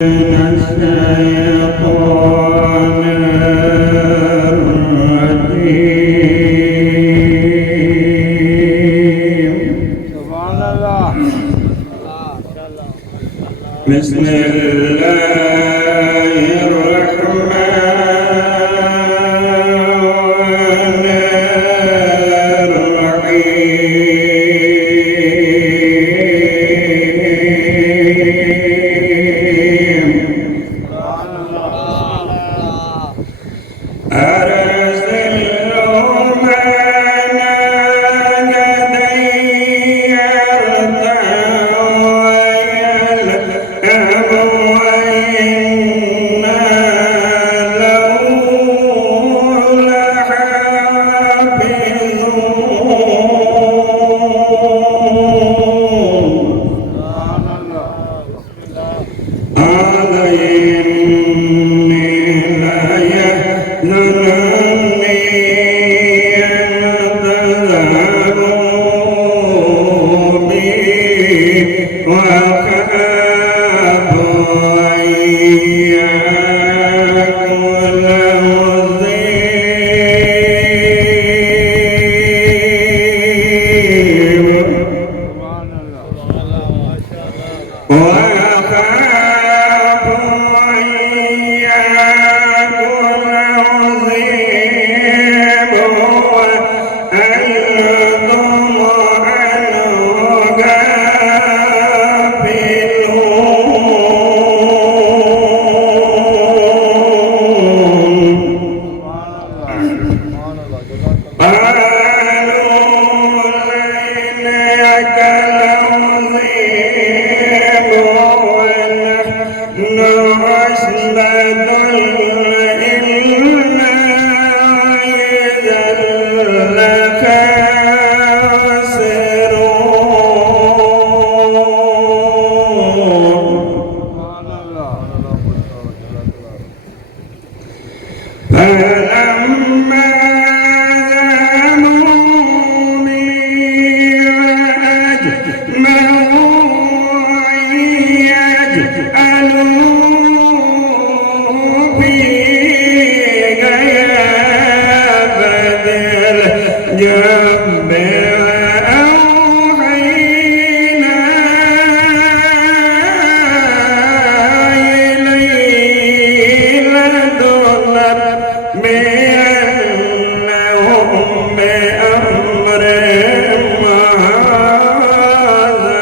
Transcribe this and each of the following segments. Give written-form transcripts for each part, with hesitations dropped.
بسم الله الرحمن الرحيم أرسله معنا لدي يرتع ويلهب وإنا له لحافظون قال إني لا يحزنني أن تذهبوا بي وأخاف أن يأكله الذئب وأخاف أن يأكله الذئب وأنتم عنه غافلون قالوا لئن أكله الذئب ونحن عصبة إنا إذا لخاسرون فلما ذهبوا بي وأجمعوا أن يجعلوا في غيابة الجب وأوحينا إليه بأنهم بأمرهم هذا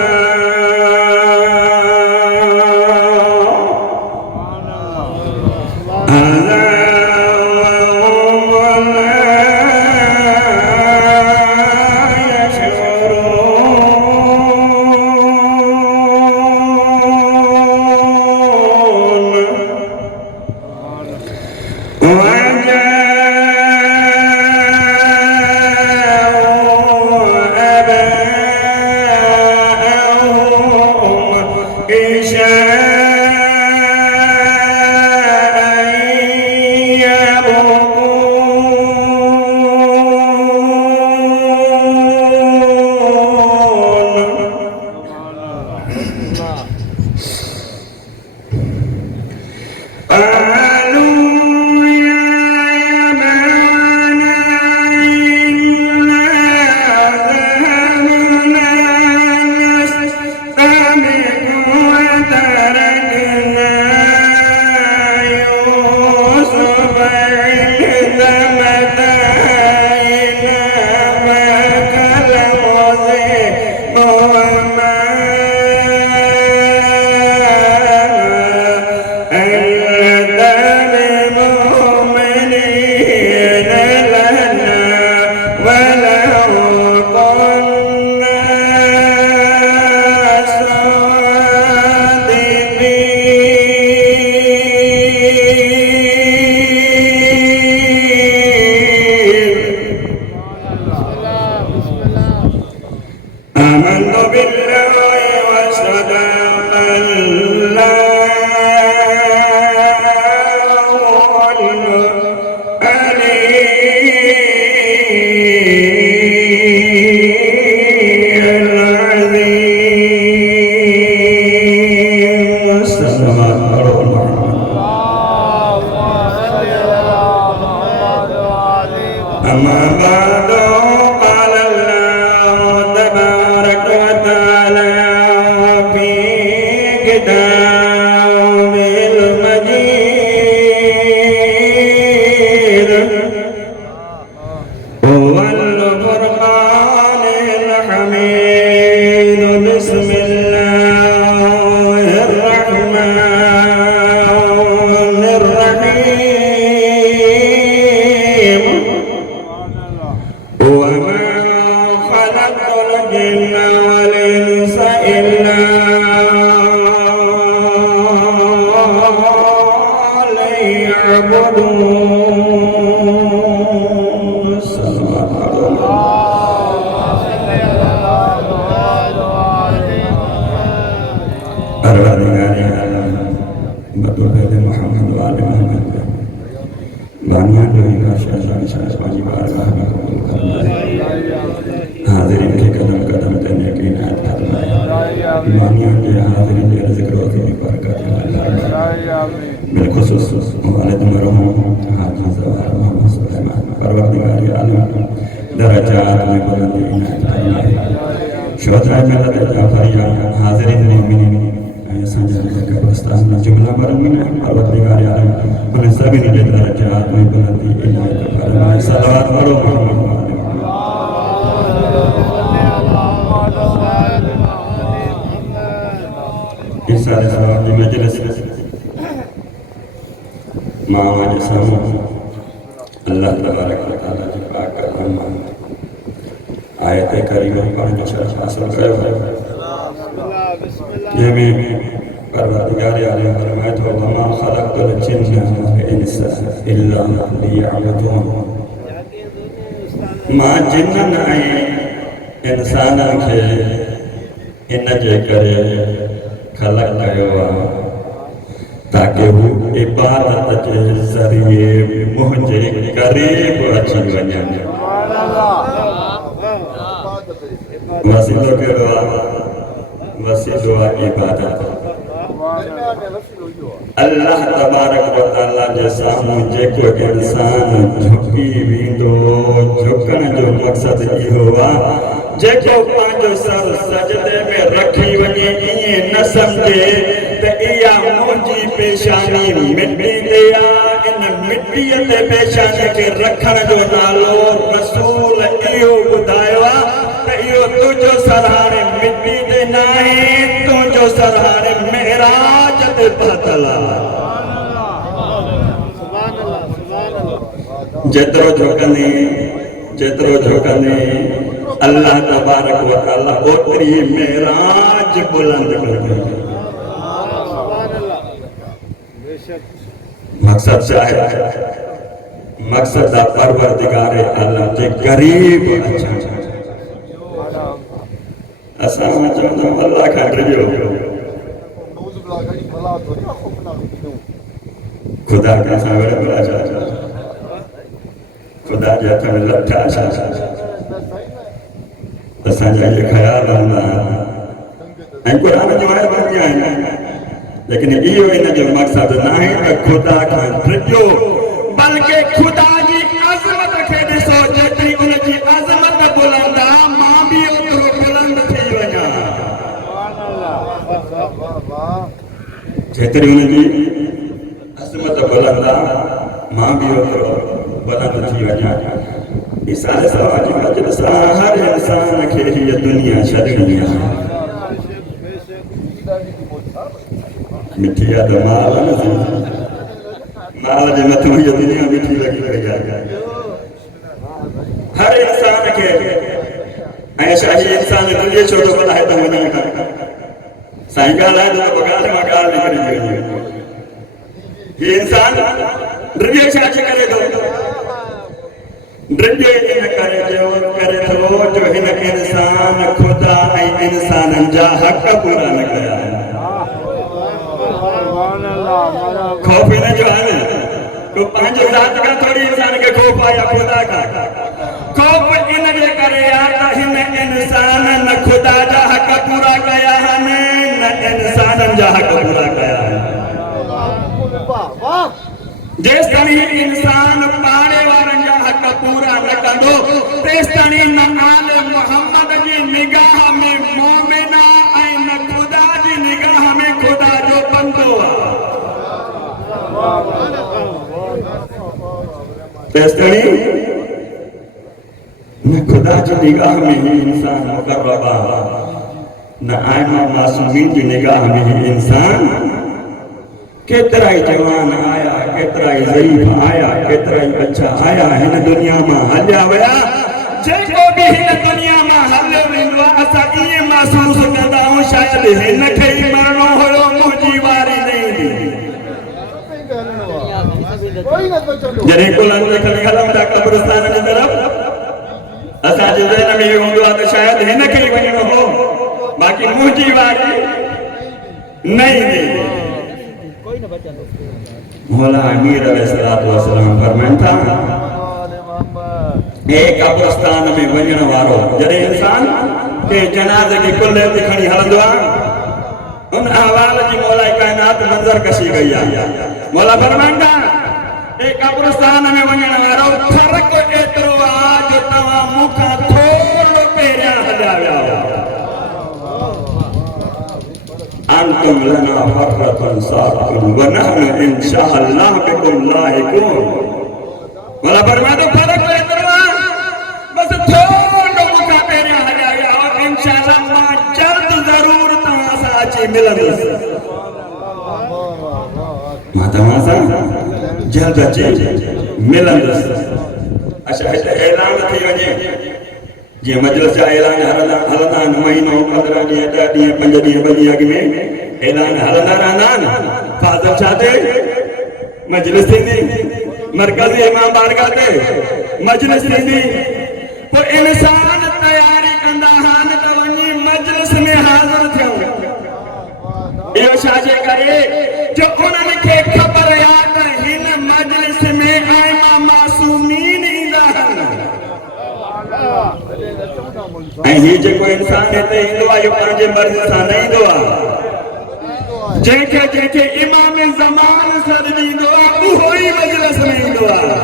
ليعبدون محمد وعلى محمد बानियां जो इनका शाह वाजिब बारगाह में कबूल फरमाए हाज़िरीन के कदम कदम ते नेकी इनायत फरमाए बानियां के हाज़िरीन के ज़िक्र व ज़िक्र बरकत बिलखुसूस वालिद मरहूम हाजी ज़वार मोहम्मद सुलेमान परवरदिगार आलम दरजात में बुलंदी इनायत फरमाए शुहदाए मिल्लत जाफरिया हाज़िरीन मोमिनीन संजय के प्रस्ताव में जुमला मरमीन परवरदिगार आलम उन्हें सभी ने दरजात में बुलंदी इनायत फरमाए सलावत पढ़ो इस सारे सलावत की मजलिस मामा जैसा अल्लाह तबारक व तआला जी पाक का फरमान आयत करीमा पढ़ के शरफ हासिल करो ये में परवरदिगार आलम फरमाए तो वमा खलक़तुल जिन्ना वल इंसा इल्ला लियअबुदून मां जिन्नन ऐं इंसानन खे इन जे करे ख़लक़ कयो आहे ताकि वो इबादत के ज़रिए मुझे करीब अची वञनि वसीलो कहिड़ो आहे वसीलो आहे इबादत अल्लाह तबारक व तआला जे साम्हूं जेको इंसान झुकी वेंदो झुकण जो मक़सद इहो आहे जेको पंहिंजो सर सजदे में रखी वञे ईअं न सम्झे त इहा मुंहिंजी पेशानी मिटी ते आहे इन मिटीअ ते पेशानी खे रखण जो नालो रसूल इहो ॿुधायो आहे त इहो तुंहिंजो सर हाणे मिटी ते न आहे तुंहिंजो सर हाणे महराज ते पहुतल आहे जेतिरो झुकंदे अल्लाह तबारक व तआला ओतरी महराज बुलंद करदे मकसद छा आहे मकसद आहे परवरदिगार आलम जे करीब अचण असां चवंदा अल्लाह खां डरियो खुदा के सां विढ़ंदा छा खुदा जे हथ में लठा छा असांजा ये ख्याल रहंदा ऐं क़ुरान जो आयत बि आहिनि लेकिन इहो इन जो मक़सद न आहे त खुदा खां डरियो बल्कि खुदा जी अज़मत खे ॾिसो जेतिरी उन जी अज़मत बुलंद आहे मां बि ओतिरो बुलंद थी वञा जेतिरी उन जी अज़मत बुलंद आहे मां बि ओतिरो बुलंद थी वञा इसाले सवाल जी मजलिस हर इंसान खे हीअ दुनिया छॾणी आहे मिठी आहे त माल जे मथां हीअ दुनिया मिठी लॻी पई आहे हर इंसान खे ऐं छा हीअ इंसान दुनिया छो थो ॿुधाए त वञण खां साईं ॻाल्हाए थो त ॻाल्हि मां ॻाल्हि निकिरी थी वञे हीअ इंसान दुनिया छा करे थो ड्रिजे इन करे थो जो हिन इंसान खुदा ऐं इंसाननि जा हक़ पूरा न कया खौफ इन जो आहे को पंहिंजे ज़ात खां थोरी इंसान खे खौफ आहे या खुदा खां खौफ इन जे करे आहे त हिन इंसान न खुदा जा हक़ पूरा कया आहिनि न इंसाननि जा हक़ पूरा कया आहिनि जेसिताईं इंसान पाड़े वारनि जा हक़ पूरा न कंदो तेसिताईं न आले मोहम्मद जी निगाह में मोमिन ऐं न खुदा जी निगाह में खुदा जो बंदो आहे तेसिताईं न खुदा जी निगाह में ही इंसान मुक़र्रब आहे न आइमा मासूमीन जी निगाह में ही इंसान केतरा ही जवान आया केतरा ही ज़रीफ आया केतरा ही बच्चा आया हिन दुनिया में हलिया वया जेको भी हिन दुनिया में हलियो वेंदो आहे असां ईअं महसूस कंदा आहियूं शायदि हिन खे ई मरणो हुयो मुंहिंजी वारी न ईंदी जॾहिं कुलनि में खणी हलूं था क़ब्रिस्तान जी तरफ़ असांजे ज़हन में इहो हूंदो आहे त शायदि हिन खे ई वञिणो हो बाक़ी मुंहिंजी वारी न ईंदी मौला अमीर अलैहिस्सलाम फरमाइनि था हे क़ब्रिस्तान में वञण वारो जॾहिं इंसान के जनाज़े खे कुल्हे ते खणी हलंदो आहे उन अहवाल जी मौला काइनात मंज़र कशी कई आहे मौला फरमाइनि था हे क़ब्रिस्तान में वञण वारो फ़र्क़ु एतिरो आहे जो तव्हां मूंखां थोरो पहिरियां हलिया विया अंतुम लना फक़रतुन साक़ुन व नहनु इंशाअल्लाह बिकुम लाहिक़ून मौला फरमाइनि था फ़र्क़ु एतिरो आहे बस थोरो मूंखां पहिरियां हलिया विया और इंशाअल्लाह मां जल्द ज़रूर तव्हां सां अची मिलंदुसि मां तव्हां सां जल्द अची मिलंदुसि अच्छा हिते ऐलान थी वञे जीअं मजलिस जा ऐलान हलंदा आहिनि महीनो 15 ॾींहं 10 ॾींहं 5 ॾींहं 2 ॾींहं अॻु में ऐलान हलंदा रहंदा आहिनि फाज़ल छा ते मजलिस थींदी मरकज़ी इमाम बारगाह ते मजलिस थींदी पोइ इंसान तयारी कंदा आहिनि त वञी मजलिस में हाज़िर थियूं इहो छाजे करे जो उन्हनि खे ख़बर आहे त हिन मजलिस में आइमा मासूमीन ईंदा आहिनि ऐं हीउ जेको इंसान हिते ईंदो आहे इहो पंहिंजे मर्ज़ी सां न ईंदो आहे जंहिंखे इमाम ज़मान सॾु ॾींदो आहे उहो ई मजलिस में ईंदो आहे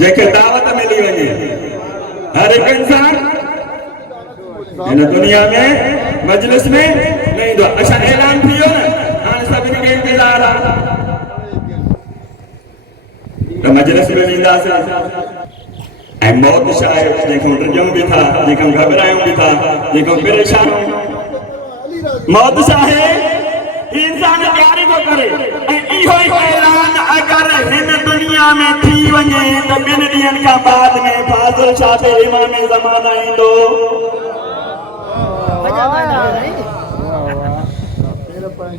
जंहिंखे दावत मिली वञे हर हिकु इंसान हिन दुनिया में मजलिस में न ईंदो आहे अच्छा ऐलान थी वियो न हाणे सभिनी खे इंतज़ार आहे त मजलिस में ईंदासीं ऐं मौत छा आहे जंहिंखां ड्रिजूं बि था जंहिंखां घबरायूं बि था जंहिंखां परेशान मौत छा आहे इंसान तयारी थो करे ऐं इहो ई ऐलान अगरि हिन दुनिया में थी वञे त 2 ॾींहंनि खां बाद में फाज़िल छा ते इमाम ज़माना ईंदो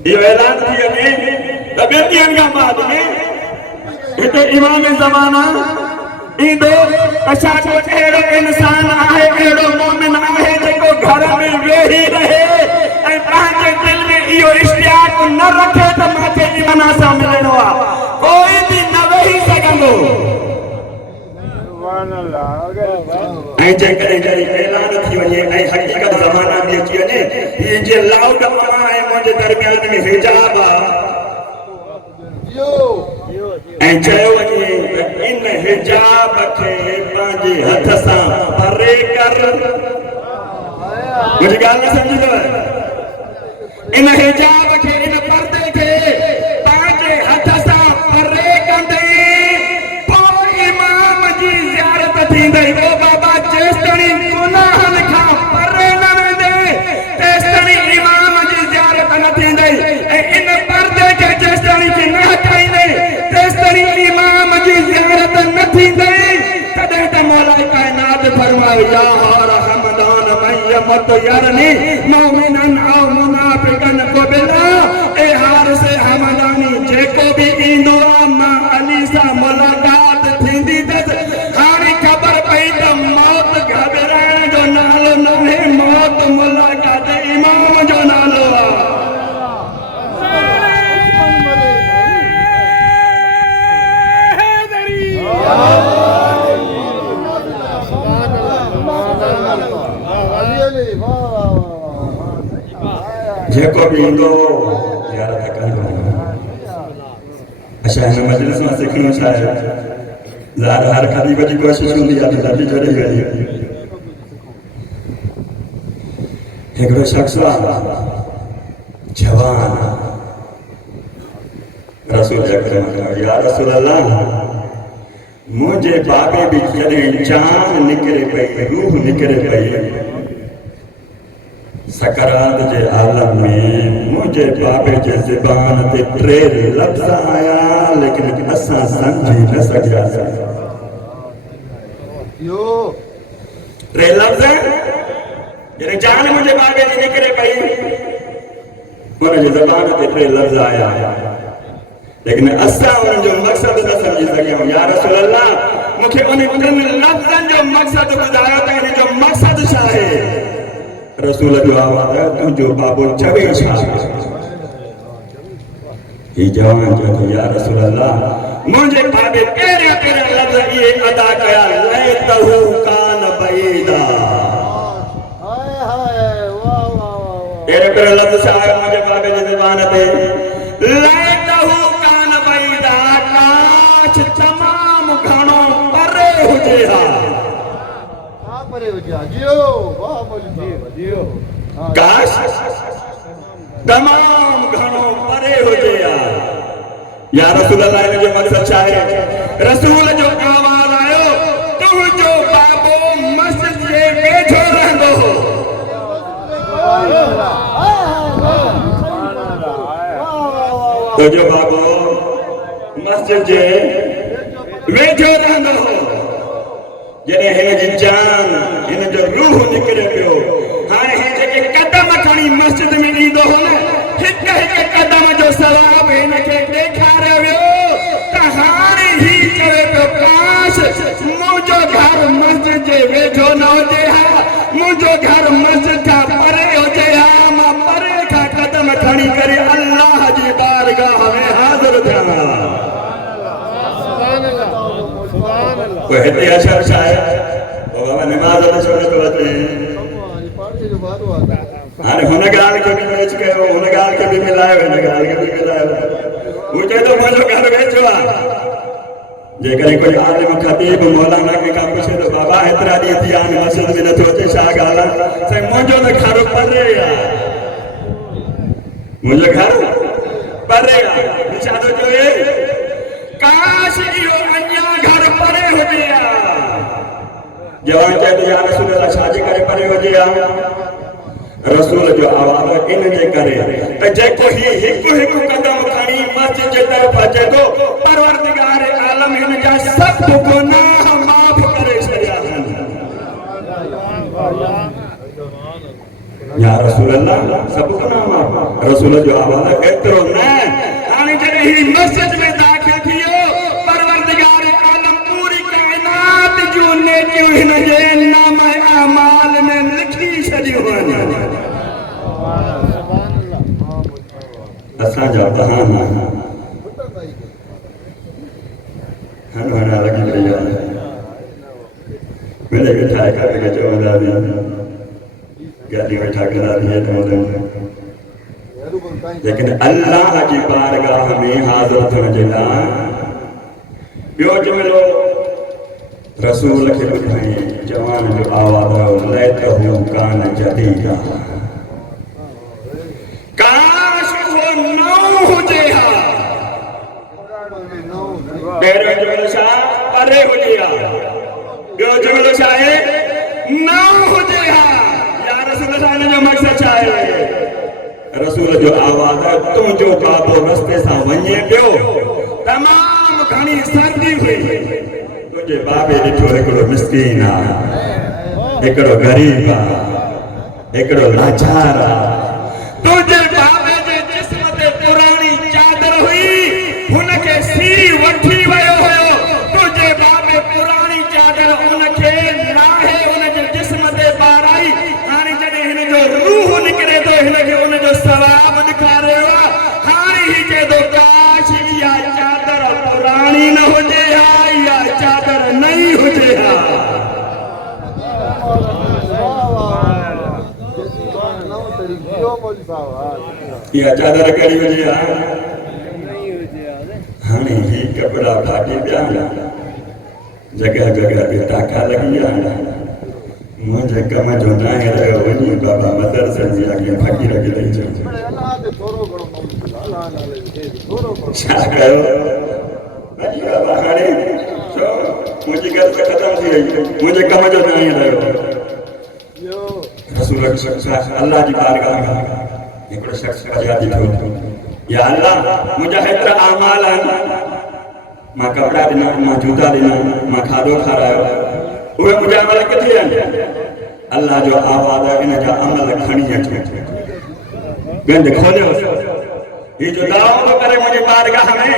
इहो ऐलान थी वञे त 2 ॾींहंनि खां बाद में हिते इमाम ज़माना ईंदो त छा को अहिड़ो इंसान आहे अहिड़ो मोमिन आहे जेको घर में वेही रहे ऐं पंहिंजे दिलि में इहो इश्तियाक न रखे त मूंखे ईमान सां मिलणो आहे कोई बि न वेही सघंदो ऐं जेकॾहिं जॾहिं ऐलान थी वञे ऐं हक़ीक़त ज़माना बि अची वञे हीअ जीअं लाउड मां ऐं मुंहिंजे दरमियान में हिजाब आहे ऐं चयो वञे त इन हिजाब खे पंहिंजे हथ सां परे कर मुंहिंजी ॻाल्हि न सम्झंदव इन हिजाब खे इन पर्दे खे पंहिंजे हथ सां परे कंदे पोइ इमाम जी ज़ियारत थींदई ओ बाबा जेसिताईं गुनाहनि खां परे न वेंदे तेसिताईं इमाम जी ज़ियारत न थींदई ऐं इन पर्दे खे जेसिताईं न हटाईंदे तेसिताईं इमाम जी ज़ियारत न थींदई तॾहिं त मौला काइनात फरमायो या हर हमदान मयमत यारनी मोमिनन औ मुनाफिकन क़बिला ए हार से हमदानी जेको भी ईंदो आहे मां अली सां मुलाक़ात थींदी अथसि हाणे ख़बर पई त मौत घबराइण जो नालो न आहे मौत मुलाक़ात इमाम जो नालो आहे जेको भी ईंदो ज़ियारत कंदो अच्छा हिन मजलिस मां सिखणो छा आहे ज़ाहिर हर ग़रीब जी कोशिशि हूंदी आहे त बि जॾहिं वरी हिकिड़ो शख़्स आहे जवान रसूल अकरम या रसूल अल्लाह मुंहिंजे बाबे बि जॾहिं जान निकिरे पई रूह निकिरे पई सकरात जे आलम में मुझे बाबे जे ज़बान ते 3 लफ़्ज़ आया लेकिन असां समझी न सघियासीं 3 लफ़्ज़ जॾहिं जान मुंहिंजे बाबे जी निकिरे पई हुनजी ज़बान ते 3 लफ़्ज़ आया लेकिन असां उन जो मक़सद न समझी सघियूं। या रसूल अल्लाह मूंखे उन लफ़्ज़नि जो मक़सद ॿुधायो त इन जो मक़सद छा आहे। रसूल जो आवाज़ आयो तुंहिंजो बाबो चवे छा। ही जवान चयो या रसूल अल्लाह मुंहिंजे बाबे पहिरियां पहिरियां लफ़्ज़ इहे अदा कया लैतहू कान बईदा। पहिरियों पहिरियों लफ़्ज़ छा आयो मुंहिंजे बाबे जी ज़बान ते लैतहू कान बईदा काश तमामु घणो परे हुजे हा। काश तमामु घणो परे हुजे हा। या रसूल अल्लाह इन जो मक़सद छा आहे। रसूल जो आवाज़ आयो तुंहिंजो बाबो मस्जिद जे वेझो रहंदो हो। तुंहिंजो बाबो मस्जिद जे वेझो रहंदो हो। जॾहिं हिन जी जान हिन जो रूह निकिरे पियो हाणे हे जेके क़दम खणी मस्जिद में ईंदो हो न हिक हिक क़दम जो सवाब हिनखे ॾेखारियो वियो त हाणे ही चवे पियो काश मुंहिंजो घर मस्जिद जे वेझो न हुजे हा मुंहिंजो घर मस्जिद खां परे हुजे हा मां परे खां क़दम खणी करे अल्लाह जी बारगाह में हाज़िर थियां। कोई हिते असर छा आहे बाबा नमाज़ ते छो नथो अचे। हाणे हुन ॻाल्हि खे बि पेश कयो हुन ॻाल्हि खे बि मिलायो हिन ॻाल्हि खे बि मिलायो। हू चए थो मुंहिंजो घर वेझो आहे। जेकॾहिं कोई आलिम ख़तीब मौलाना कंहिंखां पुछे थो बाबा हेतिरा ॾींहं थी विया आहिनि मस्जिद में नथो अचे छा ॻाल्हि आहे साईं मुंहिंजो त घर परे आहे मुंहिंजो घर परे आहे। छा थो चए काश इहो अञा घर परे हुजे हा। जवान चए थो या रसूल अल्लाह छाजे करे परे हुजे हा। रसूल जो आवाज़ इन जे करे त जेको ही हिकु हिकु क़दम खणी मस्जिद जे तरफ़ अचे थो परवरदिगार आलम हिन जा सभु गुनाह माफ़ करे छॾिया आहिनि। या रसूल अल्लाह सभु गुनाह माफ़। रसूल जो आवाज़ एतिरो न हाणे जॾहिं ही मस्जिद में दाख़िल थियो परवरदिगार आलम पूरी काइनात जूं नेकियूं हिन जे नामे अमाल में लिखी छॾियूं आहिनि। असांजा बहाना हणा लॻी पई आहे। मिले वेठा हिक खे चवंदा गाॾी वेठा कंदा लेकिन अल्लाह जी बारगाह में हाज़िर थियण जे लाइ ॿियो जुमिलो रसूल खे ॿुधाई जवान जो आवाज़ आयो लैतहू कान जदीदा काश उहो नओं हुजे हा। पहिरियों जुमिलो छा परे हुजे हा। ॿियो जुमिलो छा आहे नओं हुजे हा। या रसूल सां हिन जो मक़सद छा आहे। रसूल जो आवाज़ है तुंहिंजो बाबो रस्ते सां वञे पियो तमामु घणी सर्दी हुई तुंहिंजे बाबे ॾिठो हिकिड़ो मिस्कीन आहे हिकिड़ो ग़रीब आहे हिकिड़ो लाचार आहे। तुंहिंजे बाबे जे जिस्म ते पुराणी चादर हुई हुनखे सीरी वठी वियो हुयो तुंहिंजे बाबे पुराणी चादर उनखे लाहे उनजे जिस्म ते ॿाराई। हाणे जॾहिं हिन जो रूह निकिरे थो हिनखे उनजो सवाब ॾेखारियो आहे। हाणे ही चए थो काश इहा चादर पुराणी न हुजे हा इहा चादर नई हुजे हा। इहा चादर कहिड़ी हुजे हा। हाणे ही कपिड़ा फाटी पिया जॻह जॻह ते टाका लॻी विया मुंहिंजे कम जो न आहे रहियो वञी बाबा मदरसे जी अॻियां फ़क़ीर खे ॾेई छॾ। छा कयो बाबा हाणे मुंहिंजी ॻाल्हि त ख़तम थी वई मुंहिंजे कम जो न आहे रहियो। रसूल अल्लाह जी बारगाह में हिकिड़ो शख़्स फरियादी थियो या अल्लाह मुंहिंजा हेतिरा अमाल आहिनि मां कपिड़ा ॾिना मां जूता ॾिना मां खाधो खारायो उहे मुंहिंजा अमल किथे आहिनि। अल्लाह जो आवाज़ इन जा अमल खणी अचो गंद खोलियो ये जो दाव तो करे मुझे बारगाह में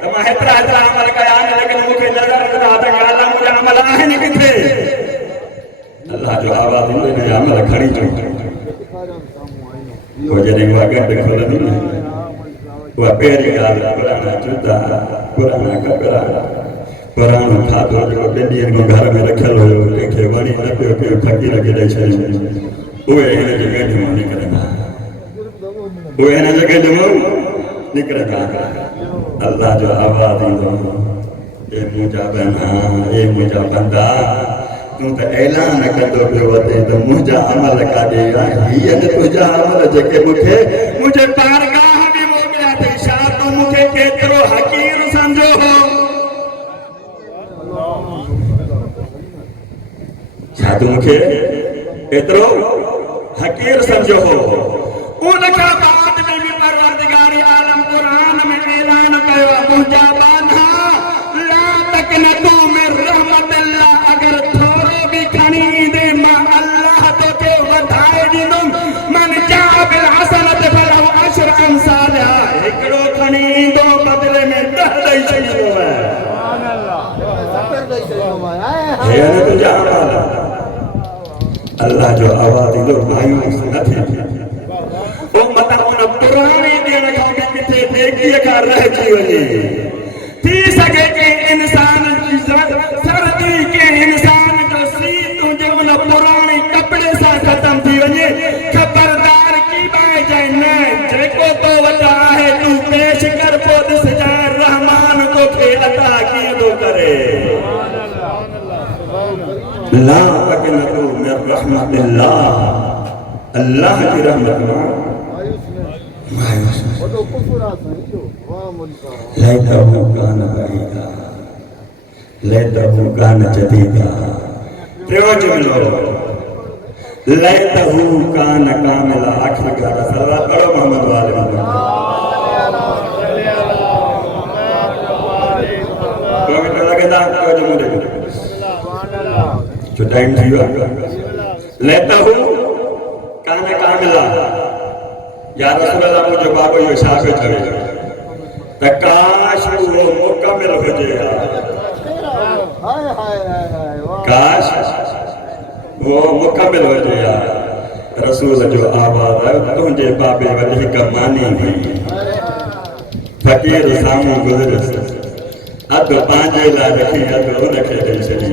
तो मैं हेतरा हेतरा अमल कया लेकिन मुझे नजर नजर आता कि अल्लाह मुझे अमल आहे नहीं किथे अल्लाह जो आवाज ने अमल खड़ी जो वो जने वागे देखो लदी वो पेरी गाल पुराना जूता पुराना कपड़ा पुराना खादो जो बेलियन को घर में रखल हो के वणी न पियो पियो फकीर के दे छे ओए एने जगह जो निकलना ओए एने जगह जो निकलना अल्लाह जो आवाज दो ए मुजा बना ए मुजा बंदा तू तो ऐलान कंदो पियो वते तो मुजा अमल का दे हिय न तुजा अमल जेके मुझे बारगाह में मोकिलिया ते छा तू मुखे केतिरो हकीर समझो हो छा तू मुखे एतिरो हकीर समझो हो उन का बाद में भी परवरदिगार आलम कुरान में ऐलान कयो मुजा बाना ला तकनतु मिन रहमतिल्लाह अगर थोरो भी खणी दे मां अल्लाह तो के वधाए दींदुम मन जा बिल हसनत फलहु अशर अमसालिहा एकड़ो खणी दो बदले में 10 दई छडींदो है सुभान अल्लाह 70 दई छडींदो है हे न तुझा अमल अल्लाह जो आवाज दो मायूस न थी ओ मता उन पुराने दिन का भी किथे नेकी का रह जी वने थी सके के इंसान की सर्दी के इंसान जो सीत जो उन पुराने कपड़े सा खत्म थी वने खबरदार की बाय जाए न जेको तो वटा है तू पेश कर पोद सजा रहमान को खे अता की दो करे ला तकनतु मिन रहमतिल्लाह अल्लाह की रहमत मायूस वो तो कुफर आसा है जो वाह मुल्का लैतहु कान बैदा लैतहु कान जदीदा प्रयोज मिलो लैतहु कान कामिला आखिर का सल्लल्लाहु करो मोहम्मद वाले तो मैं लगेदा जो मुझे जो टाइम जीवा लैतहु कान कामिला या रसूलल्लाह मुझे बाबो यो शाफे करे त काश वो मुकम्मल हो जाए हाय हाय हाय काश वो मुकम्मल हो जाए रसूल जो आवाज है तुझे बाबे वली कमानी हुई फकीर सामू गुजर अद पांजे ला रखी अद उनके दे छड़ी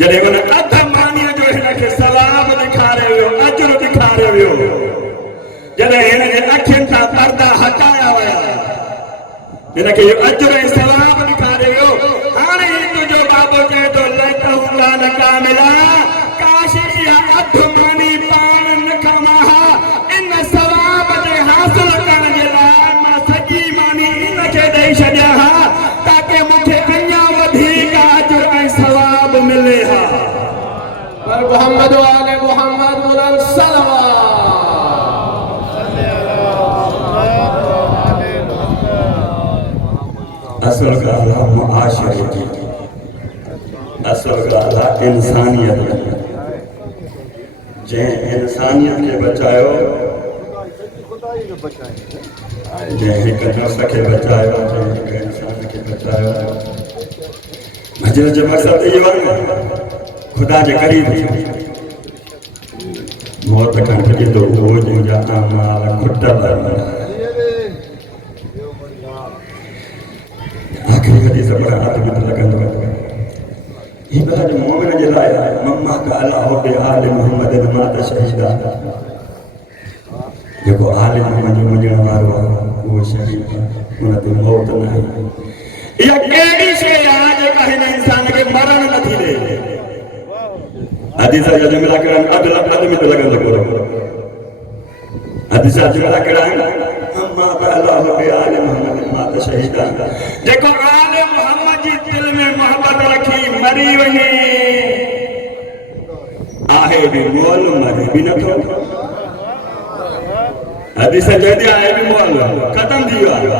जने उन अद मानी जो इनके सलाम दिखा रहे हो अजर दिखा रहे हो जने इनके अखियन का पर्दा हटाया हुआ इनके अजर सलाम दिखा रहे हो हाने तुझो बाबो के तो लैतहु कान कामिला काश या अध मानी पान न कमाहा इन सवाब जे हासिल करण जे लाइ मां सॼी मानी इनके ॾेई छॾिया हा ताकि मूंखे अञा वधीक अजर ऐं सवाब मिले हा पर मोहम्मद वाले मोहम्मद मुलन सलवा असल गाला मुआशरे की असल गाला इंसानियत जे इंसानियत के बचायो जे एक नफ्स के बचायो जे एक इंसान के बचायो हजरत जो मकसद ये है खुदा जे करीब मौत का ठगी तो वो जो जा अमाल खुटल आखिरी हदीस बड़ा आदमी तो लगंदो ये बड़ा जो मोमिन जे लाए मम्मा का अल्लाह बे आल मोहम्मद मात शहीदा जेको आल मोहम्मद जो मजण वारो वो शहीद उन ते मौत नहीं या केड़ी शे आज का हिन इंसान के मरण न थी दे हदीस जो जुमला करन अदल आदमी तो लगंदो को हदीस जो जुमला करन मम्मा का अल्लाह बे आल मोहम्मद मात शहीदा जेको आल मोहम्मद जी दिल में मोहब्बत रखी मरी वही आहे भी मोल मरे भी न थो हदीस जदि आहे भी मोल खत्म थी वियो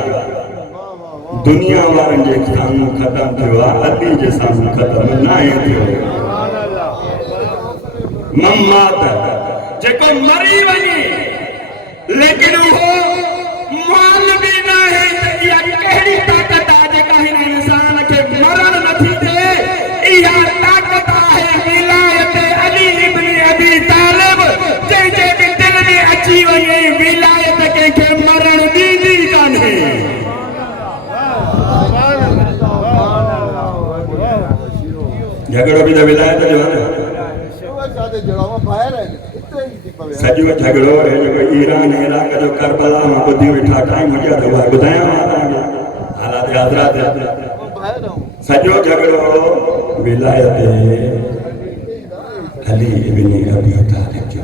दुनिया वारन जे साम्हूं खत्म थियो आहे अली जे साम्हूं खत्म न आहे थियो मम्मात जेको मरी वही लेकिन वो झगड़ो भी तो विलायत जो है सॼो झगड़ो जेको ईरान इराक जो करबला में ॿुधी वेठा टाइम हुजे त उहा ॿुधायां मां तव्हांखे हालात हज़रात सॼो झगड़ो विलायत अली इब्न अबी तालिब जो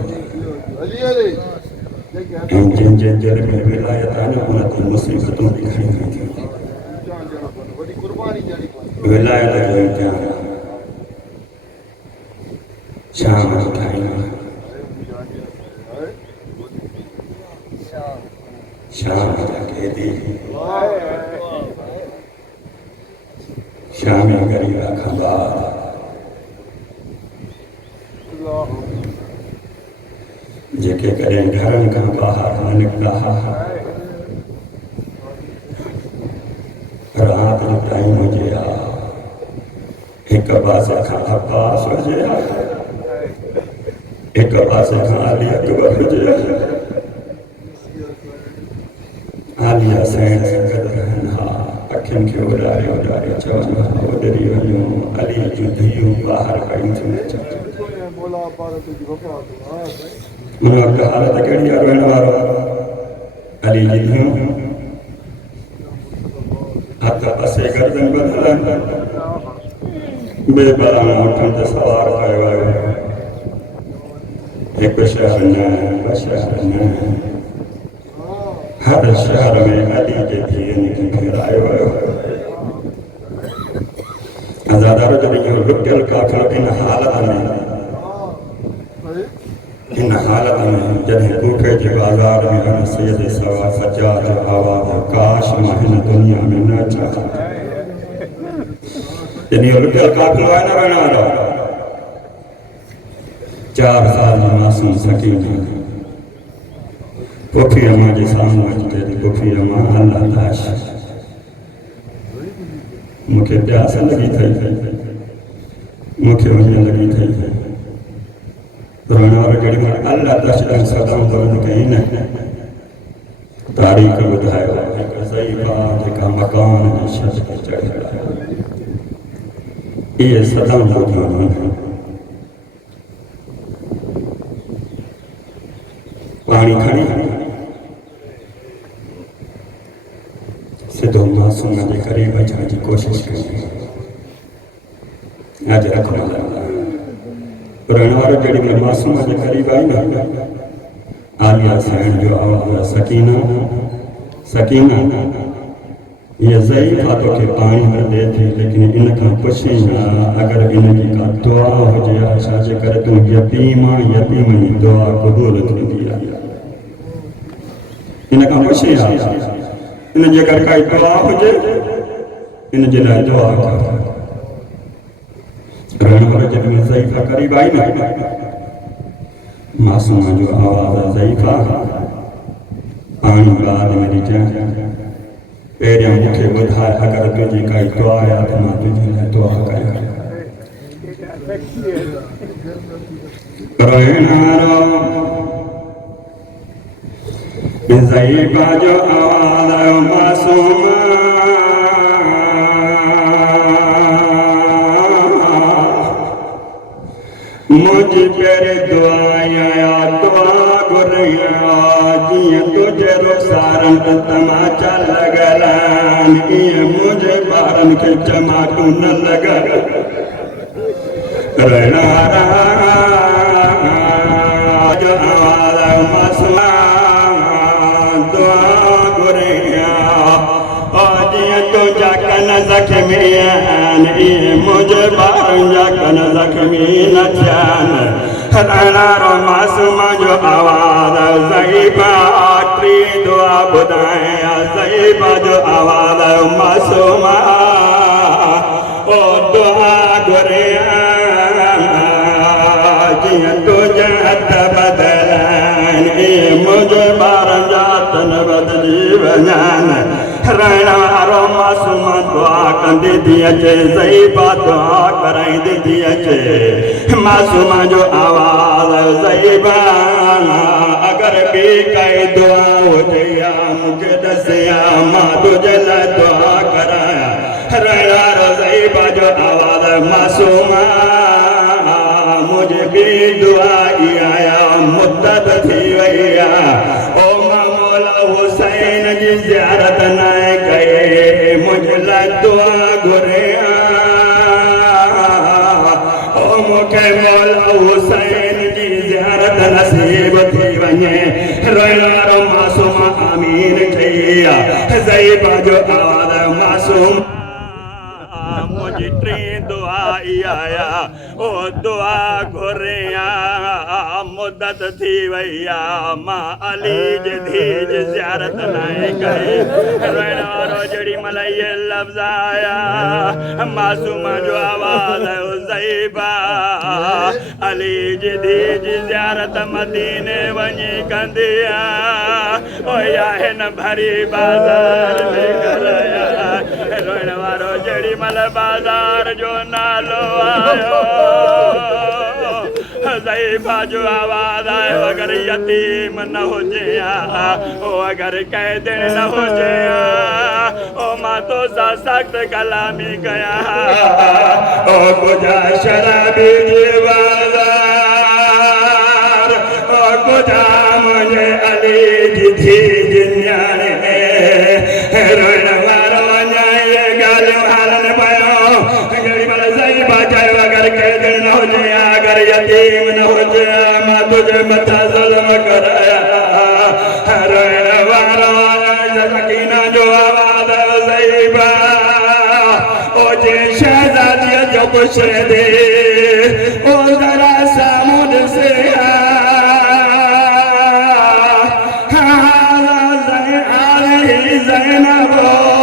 जिन जिन दिल में विलायत आहे न उन ते मुसीबतूं बि खणी थियूं विलायत जो इम्तिहान शाम ठाहींदा शाम जा कैदी शामी गरीबा खां बाद जेके कॾहिं घरनि खां ॿाहिरि न निकिता राति जो टाइम हुजे हा हिक पासे खां अब्बास हुजे हा हिक पासे खां अली अकबर हुजे आलिया सैन सां गॾु रहनि हा अखियुनि खे उॾारे उॾारे चवनि हा उॾरी वञूं अली जूं धीअरूं ॿाहिरि कयूं थियूं उन वक़्तु हालत कहिड़ी आहे रोइण वारो अली जी धीअरूं हथ पसे गर्दन ॿधल बेबला ऊठनि ते सवार कयो वियो हिकु शहर न ॿ शहर न हर शहर में अली जे धीअनि खे घेरायो वियो अज़ादारो जॾहिं इहो लुटियल काफ़िलो इन हालत में जॾहिं कूफे जे बाज़ार में हुन सैयद सवा सज्जाद जो आवाज़ काश मां हिन दुनिया में न अचां जॾहिं इहो लुटियल काफ़िलो आहे न रहण वारो 4 साल जी मासूम सकीना पुफी अम्मा जे साम्हूं अची चए थी पुफी अम्मा अल्लाह ताश मूंखे प्यास लॻी अथई मूंखे वञ लॻी अथई रहण वारो जेॾी महिल अल्लाह ताश ॾांहुं सदाऊं बंदि कई न तारीख़ ॿुधायो हिकु ज़ईफ़ा जेका मकान जी छत ते चढ़ियल आहे इहे सदाऊं ॿुधियूं आहिनि पाणी खणी सिधो मासूम जे क़रीब अचण जी कोशिश कई अॼु रखो रहण वारो जेॾी महिल मासूम जे क़रीब आई न आलिया सैन जो आवाज़ सकीना सकीना ये ज़ईफ़ा तोखे पाणी न ॾिए थी लेकिन इन खां पुछी अगरि इन जी का दुआ हुजे हा छाजे करे तूं यतीम यतीम जी दुआ क़बूल थींदी आहे इन खां पुछी हा इन जे अगरि काई दुआ हुजे इन जे लाइ दुआ कर रहण वारो जॾहिं ज़ईफ़ा क़रीब आई न मासूम जो आवाज़ ज़ईफ़ा पाणी बाद में ॾिजांइ पहिरियां मूंखे ॿुधाए अगरि तुंहिंजी काई दुआ आहे त मां तुंहिंजे लाइ दुआ कयां रहण वारो ज़ईफ़ा जो आवाज़ मासूम मुझे पेरे दुआ घुरिया जीअं तुझे रुख़सारनि ते तमाचा लॻल आहिनि ईअं मुंहिंजे ॿारनि खे चमाटूं न लॻल रहण वारा जो आवाज़ मासूम दुआ घुरिया जीअं तुंहिंजा कन ज़ख़्मी आहिनि ईअं मुंहिंजे ॿारनि जा कन ज़ख़्मी न थियनि रहण वारो मासूम जो आवाज़ ज़ईफ़ा टी दुआ ॿुधाए ज़ईफ़ा जो आवाज़ मासूम ओ दुआ घुरिया जीअं तुंहिंजा हथ बदल आहिनि ईअं मुंहिंजे ॿारनि जा तन बदिली वञनि रहण वारो मासूम दुआ कंदी थी अचे ज़ईफ़ा दुआ कराईंदी थी अचे मासूम जो आवाज़ ज़ईफ़ा अगरि ॿी काई दुआ हुजे या मूंखे ॾसे मां तुंहिंजे लाइ दुआ करायां रहण वारो ज़ईफ़ा बाजो आवाज़ मासूमा मुझे भी दुआ आया मुद्दत थी वैया ओ मौला हुसैन जी ज़ियारत न कये मुझे ला दुआ घुरे ओ मूंखे मौला हुसैन जी ज़ियारत नसीब थी वञे रोइण वारो मासूम आमीन चई ज़ई बाजो आवाज़ मासूम मुझी टी दुआ आया ओ दुआ घुरिया मुद्दत थी वैया मां अली जे धीज ज़ियारत न कई रोइण वारो जड़ी मल ये लफ़्ज़ आया मासूम जो आवाज़ ज़ईबा अली जे धीज ज़ियारत मदीने वञी कंदी ओ या हिन भरी बाज़ार में कराया रोइण वारो जड़ी मल बाज़ार जो नालो आयो ज़ईफ़ा जो आवाज़ आयो अगर यतीम न हुजे ओ अगर कैदिन न हुजे ओ मां तो सा सख्त कलामी कया ओ कुजा शराबी जे बाज़ार ओ कुजा मुझे अली जी धीज न्याणे रोइण वारो न्याय गालियूं हालनि पयो जड़ी मल ज़ईफ़ा चयो अगर कैदिन न हुजे अगर यतीम न हुजे मां तुझे मथा ज़ुल्म कराया रोइण वारो सकीना जो आवाज़ ज़ईफ़ा ओ जे शहज़ादीअ जो पुछे दे ओ ज़रा साम्हूं ॾिसे ज़ैनबो